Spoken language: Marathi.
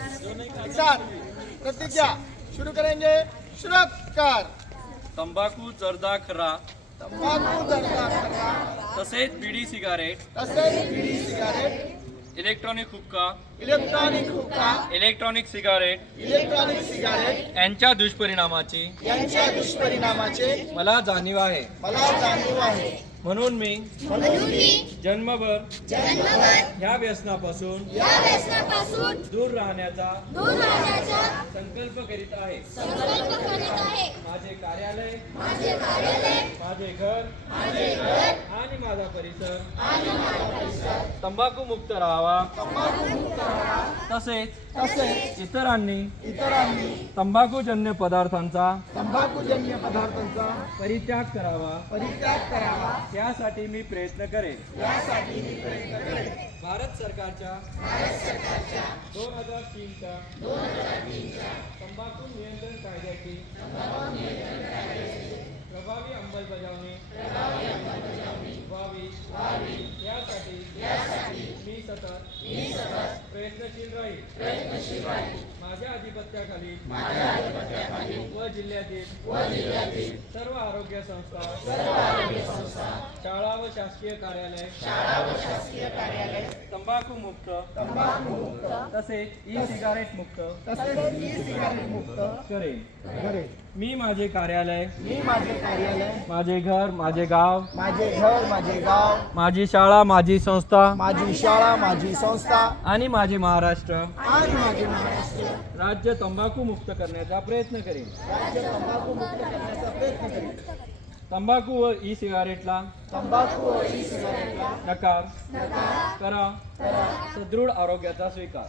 एक साथ प्रतिज्ञा शुरू करेंगे सुरक्षकार तंबाखू जर्दा खरा। तंबाखू जर्दा खर्रा तसेच बिडी सिगारेट। तसेच बिडी सिगारेट। इलेक्ट्रॉनिक हुक्का। इलेक्ट्रॉनिक हुक्का। Electronic cigarette. Electronic cigarette. यांच्या दुष्परिणामाची। यांच्या दुष्परिणामाचे मला जाणीव आहे। मला जाणीव आहे। म्हणून मी जन्मभर ह्या व्यसनापासून दूर राहण्याचा संकल्प करीत आहे. माझे कार्यालय माझे घर आणि माझा परिसर. तंबाखू मुक्त राहावा. तसेच तसेच इतरांनी इतरांनी तंबाखूजन्य पदार्थांचा तंबाखूजन्य पदार्थांचा परित्याग करावा. परित्याग करावा. यासाठी मी प्रयत्न करेन. यासाठी मी प्रयत्न करेन. भारत सरकारच्या दोन हजार तीनच्या तंबाखू नियंत्रण कायद्याची यासाठी मी सतत प्रयत्नशील राहील माझ्या अधिपत्याखाली व जिल्ह्यातील सर्व आरोग्य संस्था शाळा व शासकीय कार्यालय तंबाखू मुक्त तंबाखू मुक्त सिगारेट मुक्त. तसेच ई सिगारेट मुक्त. करेन. मी माझे कार्यालय. मी माझे कार्यालय. माझे घर माझे गाव. माझे घर माझे गाव. माझी शाळा माझी संस्था. माझी शाळा माझी संस्था. आणि माझे महाराष्ट्र. आणि माझे महाराष्ट्र. राज्य तंबाखू मुक्त करण्याचा प्रयत्न करेन. राज्य तंबाखू मुक्त करण्याचा प्रयत्न करेन. तंबाखू व ई सिगारेटला तंबाखू व ई सिगारेटला नकार करा सदृढ आरोग्याचा स्वीकार